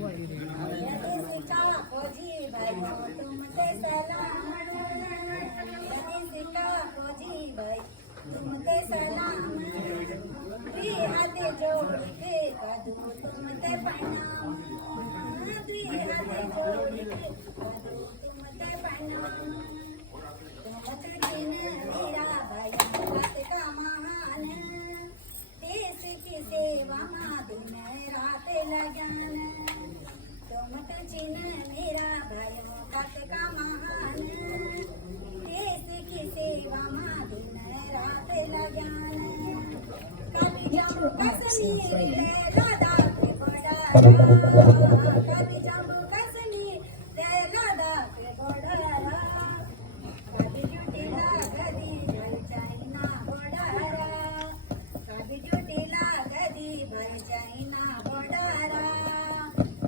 फौजी भाइयों तुमसे सलाम, फौजी भाई तुमसे सलाम, द्वी हाथे जोड़ के कादू तुमसे प्रणाम, द्वी हाथे जोड़ के कादू तुमसे प्रणाम। तुम तुझिन मेरा भाई बात का महान, देश की सेवा में दिन रात लगन। तुम तुझिन मेरा भाई बात का महान, देश की सेवा में दिन रात लगन। कभी जम्मू कश्मीर ले लद्दाख बड़ा